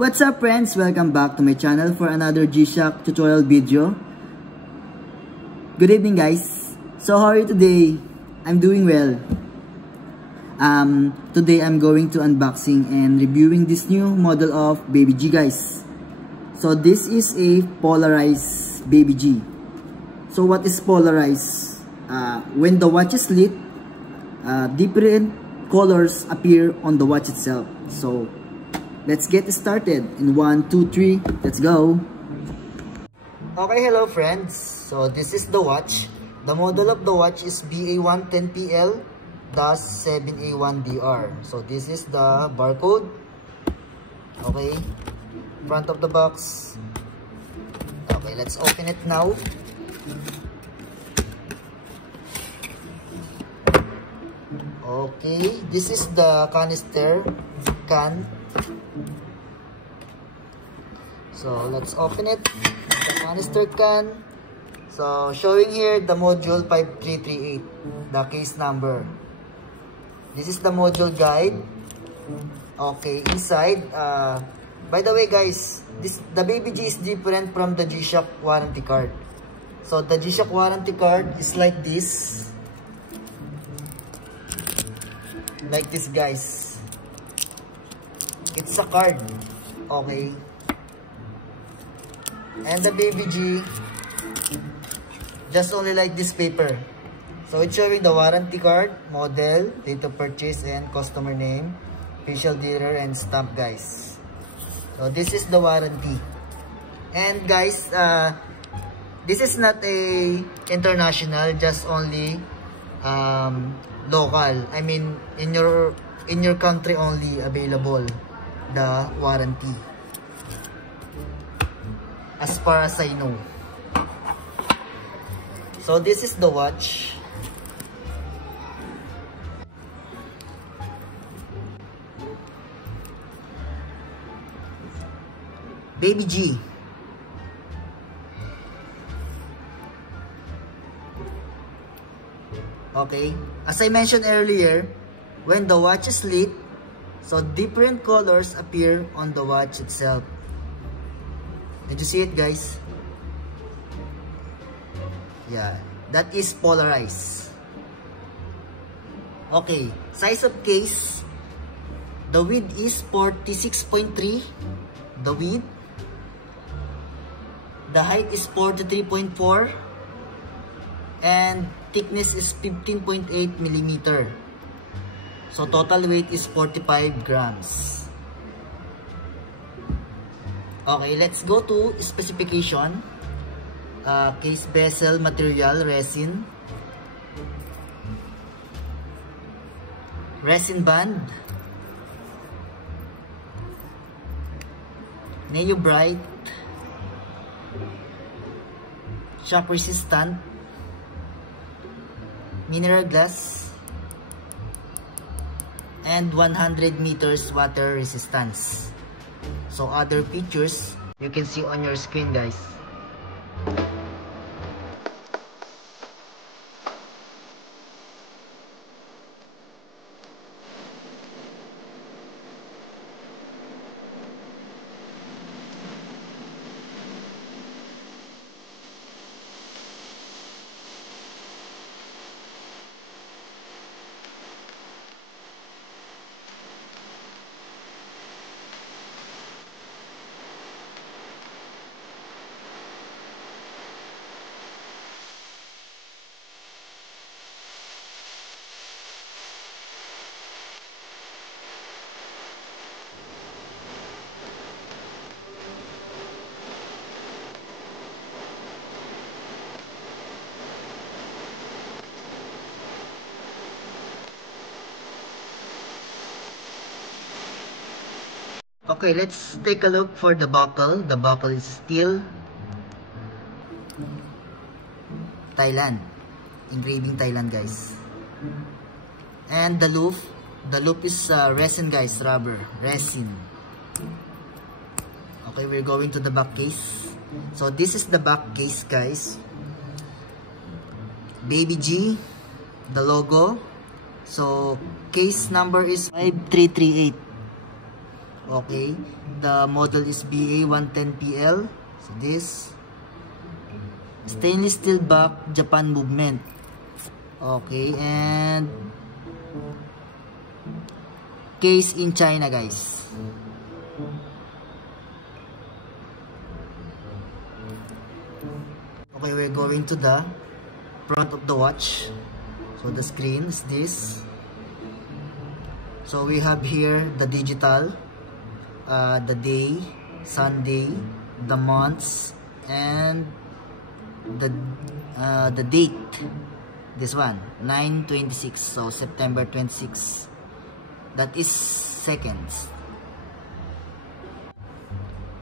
What's up friends? Welcome back to my channel for another G-Shock tutorial video. Good evening guys. So how are you today? I'm doing well. Today I'm going to unboxing and reviewing this new model of Baby G guys. So this is a polarized Baby G. So what is polarized? When the watch is lit, different colors appear on the watch itself. So let's get started in 1, 2, 3. Let's go. Okay, hello friends. So this is the watch. The model of the watch is BA110PL-7A1DR. So this is the barcode. Okay, front of the box. Okay, let's open it now. Okay, this is the canister can. So let's open it. The canister can. So showing here the module 5338, the case number. This is the module guide. Okay, inside. By the way, guys, the Baby G is different from the G-Shock warranty card. So the G-Shock warranty card is like this. Like this, guys. It's a card. Okay. And the Baby G, just only like this paper. So it's showing the warranty card, model, date of purchase, and customer name, official dealer, and stamp, guys. So this is the warranty. And guys, this is not a international, just only local. I mean, in your country only available the warranty, as far as I know. So this is the watch. Baby G. Okay, as I mentioned earlier, when the watch is lit, so different colors appear on the watch itself. Did you see it, guys? Yeah, that is polarized. Okay, size of case. The width is 46.3. The width. The height is 43.4. And thickness is 15.8 millimeter. So total weight is 45 grams. Okay, let's go to specification. Case bezel material, resin. Resin band. Neo Bright. Shock resistant. Mineral glass. And 100 meters water resistance. So other features you can see on your screen, guys. Okay, let's take a look for the buckle. The buckle is steel. Thailand. Engraving Thailand, guys. And the loop is resin, guys. Rubber. Resin. Okay, we're going to the back case. So this is the back case, guys. Baby G. The logo. So case number is 5338. Okay, the model is BA110PL. So this stainless steel back, Japan movement. Okay, and case in China, guys. Okay, we're going to the front of the watch. So the screen is this. So we have here the digital, the day, Sunday, the months, and the date. This one, 9/26, so September 26. That is seconds.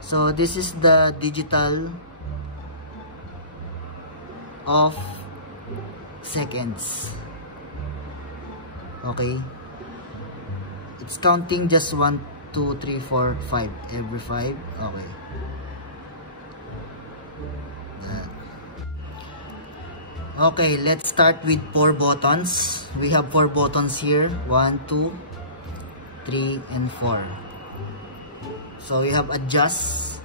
So this is the digital of seconds. Okay, it's counting just 1, 2, 3, 4, 5 every 5. Okay, okay, let's start with 4 buttons. We have 4 buttons here, 1, 2, 3, and 4. So we have adjust,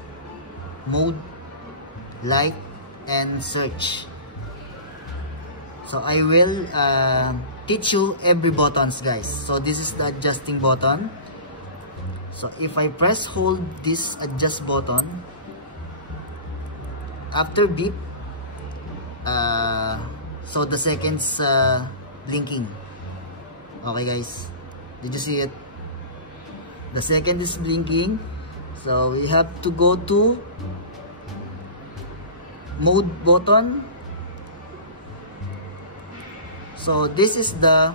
mode, light, and search. So I will teach you every buttons, guys. So this is the adjusting button. So if I press hold this adjust button, after beep, so the seconds blinking. Okay, guys, did you see it? The second is blinking. So we have to go to mode button. So this is the,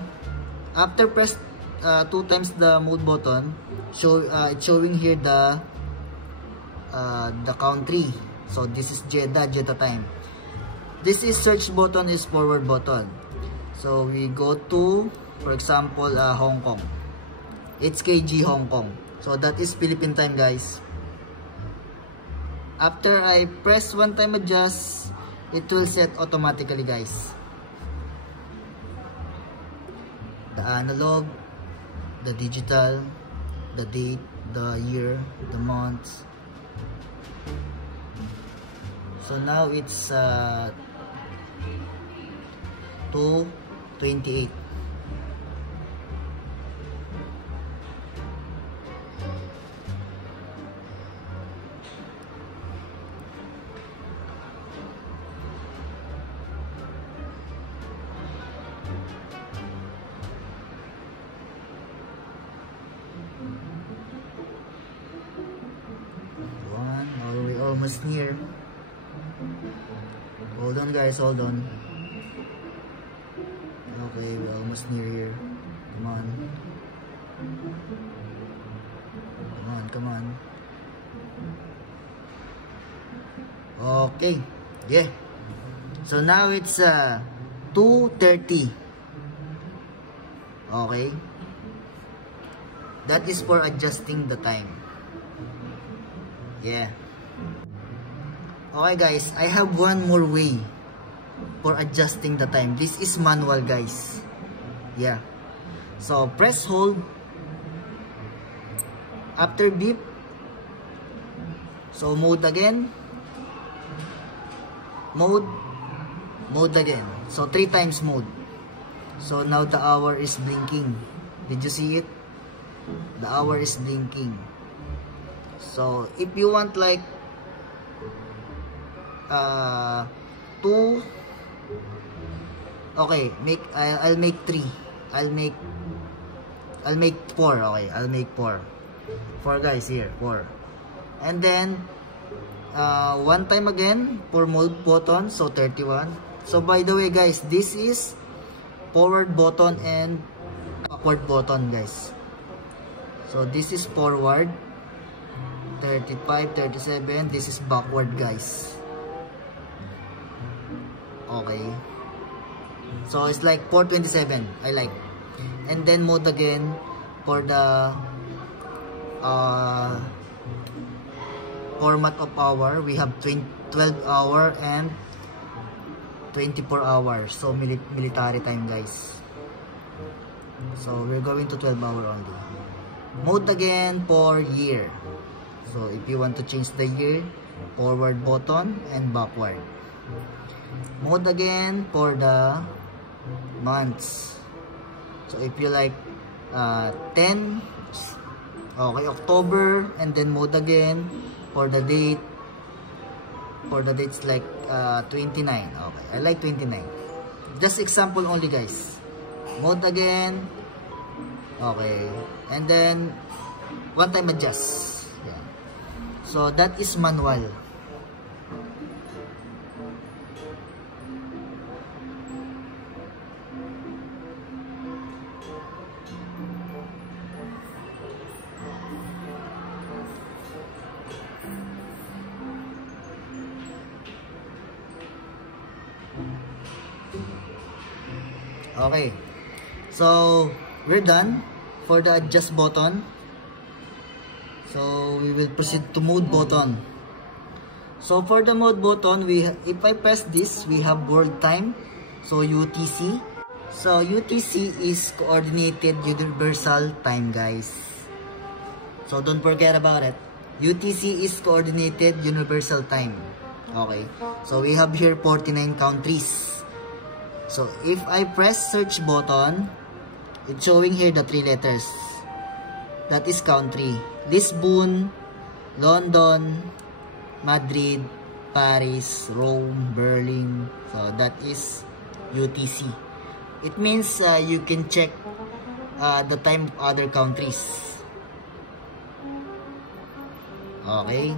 after press 2 times the mode button, it's showing here the country. So this is Jeddah time. This is search button is forward button. So we go to, for example, Hong Kong. It's KG Hong Kong. So that is Philippine time, guys. After I press 1 time adjust, it will set automatically, guys. The analog, the digital, the date, the year, the months. So now it's 2:28. We're almost near. Hold on, guys, hold on. Okay, we're almost near here. Come on. Come on, come on. Okay. Yeah. So now it's 2:30. Okay. That is for adjusting the time. Yeah. Okay, guys, I have one more way for adjusting the time. This is manual, guys. Yeah. So press hold. After beep, so mode again. Mode again. So 3 times mode. So now the hour is blinking. Did you see it? The hour is blinking. So if you want like 2, okay, I'll make 3. I'll make 4. Okay, I'll make 4. 4, guys, here 4. And then 1 time again for mode button, so 31. So by the way, guys, this is forward button and backward button, guys. So this is forward 35, 37. This is backward, guys. Okay, so it's like 4:27. I like. And then mode again for the format of hour. We have 12 hour and 24 hours. So military time, guys. So we're going to 12 hour only. Mode again for year. So if you want to change the year, forward button and backward. Mode again for the months. So if you like 10, okay, October, and then mode again for the date. For the dates like 29. Okay, I like 29. Just example only, guys. Mode again. Okay, and then one time adjust. Yeah. So that is manual. Okay, so we're done for the adjust button. So we will proceed to mode button. So for the mode button, if I press this, we have world time. So UTC. So UTC is coordinated universal time, guys. So don't forget about it. UTC is coordinated universal time. Okay, so we have here 49 countries. So if I press search button, it's showing here the 3 letters. That is country. Lisbon, London, Madrid, Paris, Rome, Berlin. So that is UTC. It means you can check the time of other countries. Okay.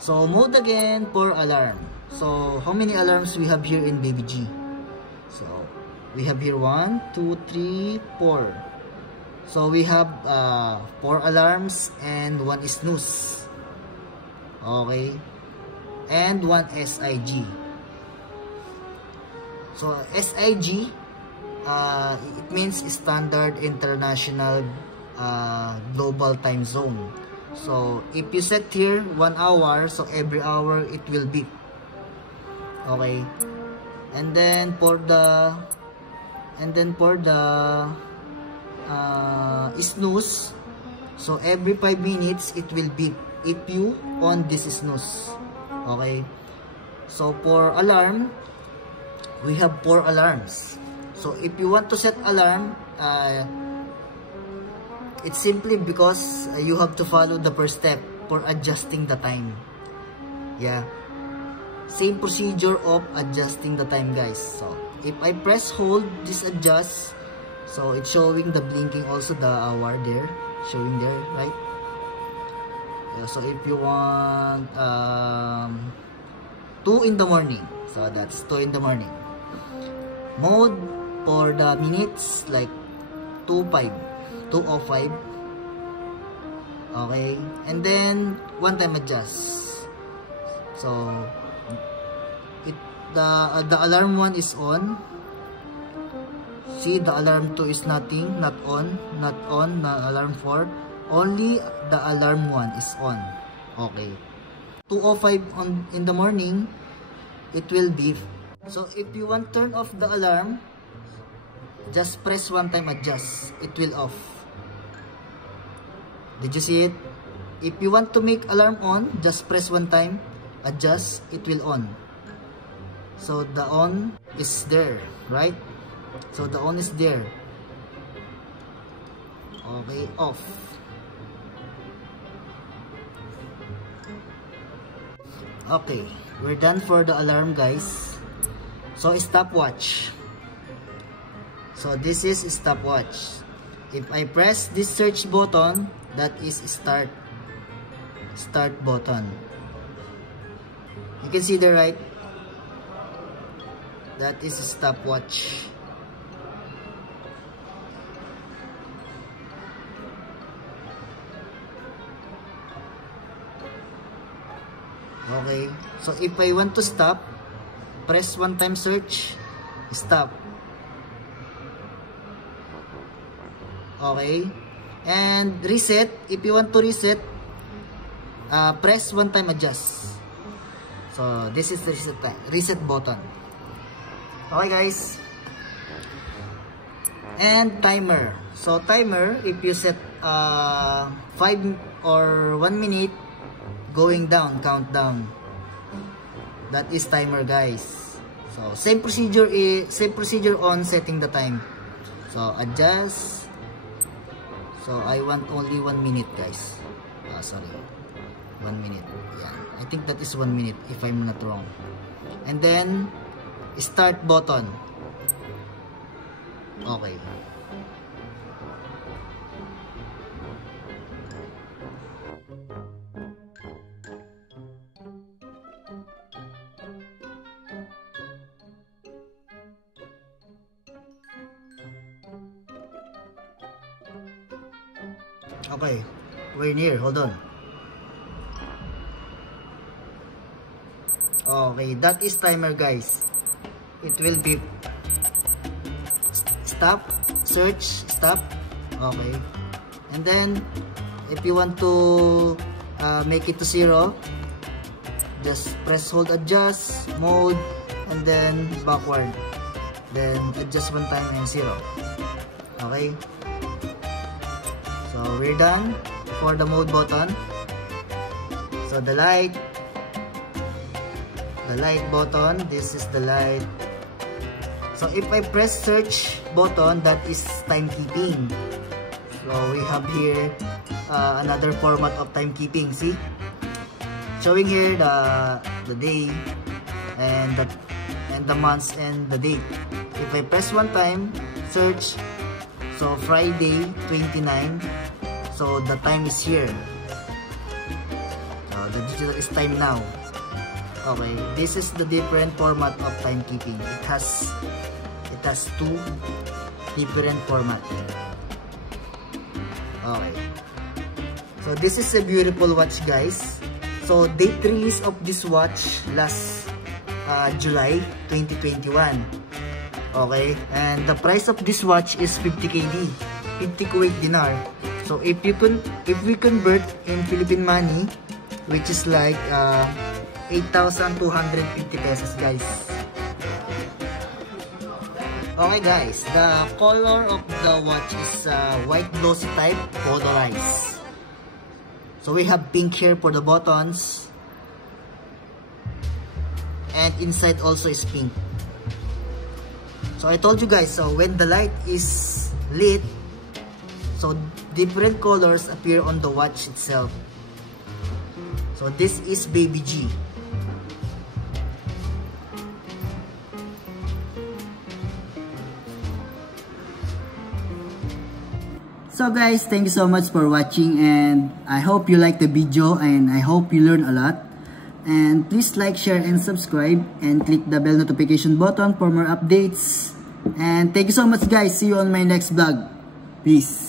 So mode again for alarm. So how many alarms we have here in Baby G? So we have here 1, 2, 3, 4. So we have 4 alarms and 1 snooze. Okay. And 1 SIG. So SIG, it means Standard International Global Time Zone. So if you set here 1 hour, so every hour it will beep. Okay. And then for the snooze, so every 5 minutes it will beep if you on this snooze. Okay. So for alarm, we have 4 alarms. So if you want to set alarm, it's simply because you have to follow the first step for adjusting the time. Yeah. Same procedure of adjusting the time, guys. So if I press hold, this adjust. So it's showing the blinking also, the hour there, showing there, right? So if you want 2 in the morning, so that's 2 in the morning. Mode for the minutes, like 2:05. Okay, and then one time adjust. So the alarm 1 is on. See, the alarm 2 is not on. Alarm 4, only the alarm 1 is on. Okay, 2:05 in the morning, it will beep. So if you want to turn off the alarm, just press one time adjust, it will off. Did you see it? If you want to make alarm on, just press one time adjust, it will on. So the on is there, right? So the on is there. Okay, off. Okay, we're done for the alarm, guys. So stopwatch. So this is stopwatch. If I press this search button, that is start button. You can see there, right? That is stopwatch. Okay, so if I want to stop, press one time search, stop. Okay, and reset. If you want to reset, press one time adjust. So this is the reset button. Okay, guys. And timer. So timer, if you set 5 or 1 minute going down, countdown. That is timer, guys. So same procedure on setting the time. So adjust. So I want only 1 minute, guys. Sorry, 1 minute. Yeah, I think that is 1 minute if I'm not wrong. And then start button. Okay. Okay, we're near. Hold on. Okay, that is timer, guys. It will be stop, search, stop. Okay, and then if you want to make it to 0, just press hold, adjust mode, and then backward, then adjust 1 time and 0. Okay, so we're done for the mode button. So the light button, this is the light. So if I press search button, that is timekeeping. So we have here another format of timekeeping. See, showing here the day and the months and the date. If I press 1 time, search, so Friday 29, so the time is here. The digital is time now. Okay, this is the different format of timekeeping. It has 2 different format. Okay, so this is a beautiful watch, guys. So date release of this watch last July 2021. Okay, and the price of this watch is 50 KD, 50 Kuwait dinar. So if we convert in Philippine money, which is like 8,250 pesos, guys. Okay, guys, the color of the watch is white glossy type, polarized. So we have pink here for the buttons, and inside also is pink. So I told you guys, so when the light is lit, so different colors appear on the watch itself. So this is Baby G. So guys, thank you so much for watching, and I hope you like the video and I hope you learn a lot. And please like, share, and subscribe, and click the bell notification button for more updates. And thank you so much, guys. See you on my next vlog. Peace.